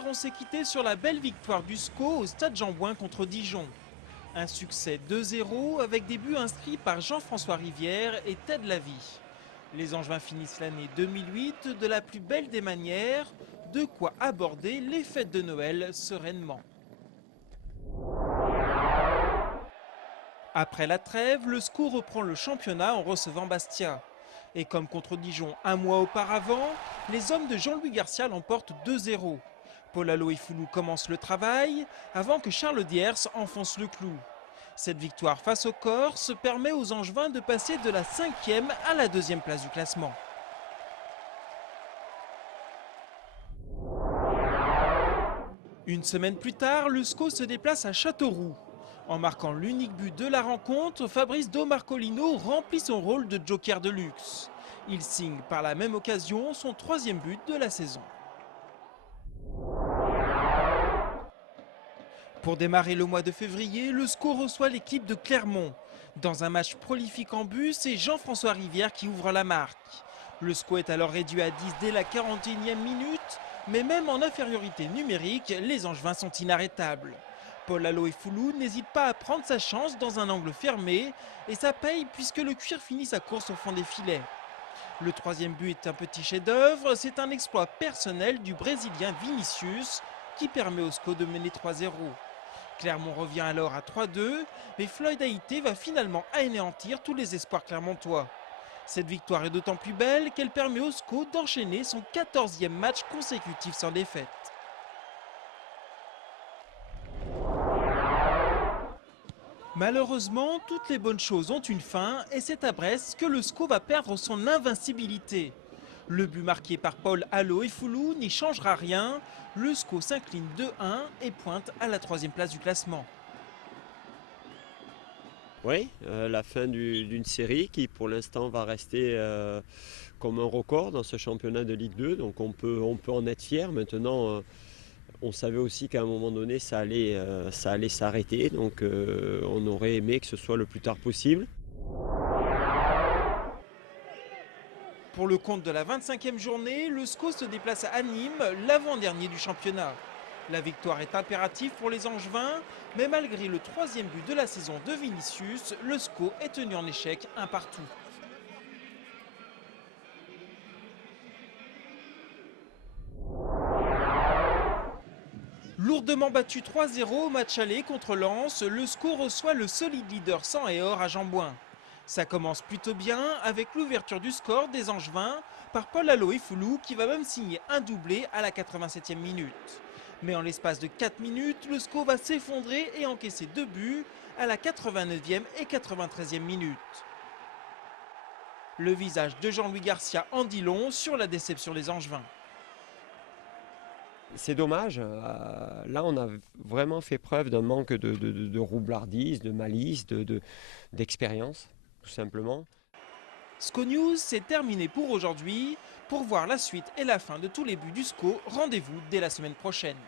hier, on s'est quitté sur la belle victoire du SCO au stade Jean-Bouin contre Dijon. Un succès 2-0 avec des buts inscrits par Jean-François Rivière et Ted Lavie. Les Angevins finissent l'année 2008 de la plus belle des manières, de quoi aborder les fêtes de Noël sereinement. Après la trêve, le SCO reprend le championnat en recevant Bastia. Et comme contre Dijon un mois auparavant, les hommes de Jean-Louis Garcia l'emportent 2-0. Paul Aloïfoulou commence le travail avant que Charles Diers enfonce le clou. Cette victoire face aux Corses permet aux Angevins de passer de la 5e à la 2e place du classement. Une semaine plus tard, le SCO se déplace à Châteauroux. En marquant l'unique but de la rencontre, Fabrice Do Marcolino remplit son rôle de joker de luxe. Il signe par la même occasion son 3e but de la saison. Pour démarrer le mois de février, le SCO reçoit l'équipe de Clermont. Dans un match prolifique en but, c'est Jean-François Rivière qui ouvre la marque. Le SCO est alors réduit à 10 dès la 41e minute, mais même en infériorité numérique, les Angevins sont inarrêtables. Paul Aloïfoulou n'hésite pas à prendre sa chance dans un angle fermé, et ça paye puisque le cuir finit sa course au fond des filets. Le 3e but est un petit chef-d'œuvre, c'est un exploit personnel du Brésilien Vinicius qui permet au SCO de mener 3-0. Clermont revient alors à 3-2, mais Floyd Haïté va finalement anéantir tous les espoirs clermontois. Cette victoire est d'autant plus belle qu'elle permet au SCO d'enchaîner son 14e match consécutif sans défaite. Malheureusement, toutes les bonnes choses ont une fin et c'est à Brest que le SCO va perdre son invincibilité. Le but marqué par Paul Aloïfoulou n'y changera rien. Le SCO s'incline 2-1 et pointe à la 3e place du classement. Oui, la fin d'une série qui pour l'instant va rester comme un record dans ce championnat de Ligue 2. Donc on peut en être fier. Maintenant, on savait aussi qu'à un moment donné ça allait s'arrêter. Donc on aurait aimé que ce soit le plus tard possible. Pour le compte de la 25e journée, le SCO se déplace à Nîmes, l'avant-dernier du championnat. La victoire est impérative pour les Angevins, mais malgré le 3e but de la saison de Vinicius, le SCO est tenu en échec un partout. Lourdement battu 3-0 au match aller contre Lens, le SCO reçoit le solide leader sang et or à Jean-Bouin. Ça commence plutôt bien avec l'ouverture du score des Angevins par Paul Aloïfoulou qui va même signer un doublé à la 87e minute. Mais en l'espace de 4 minutes, le SCO va s'effondrer et encaisser 2 buts à la 89e et 93e minute. Le visage de Jean-Louis Garcia en dit long sur la déception des Angevins. C'est dommage, là on a vraiment fait preuve d'un manque de roublardise, de malice, d'expérience, tout simplement. SCO News, c'est terminé pour aujourd'hui. Pour voir la suite et la fin de tous les buts du SCO, rendez-vous dès la semaine prochaine.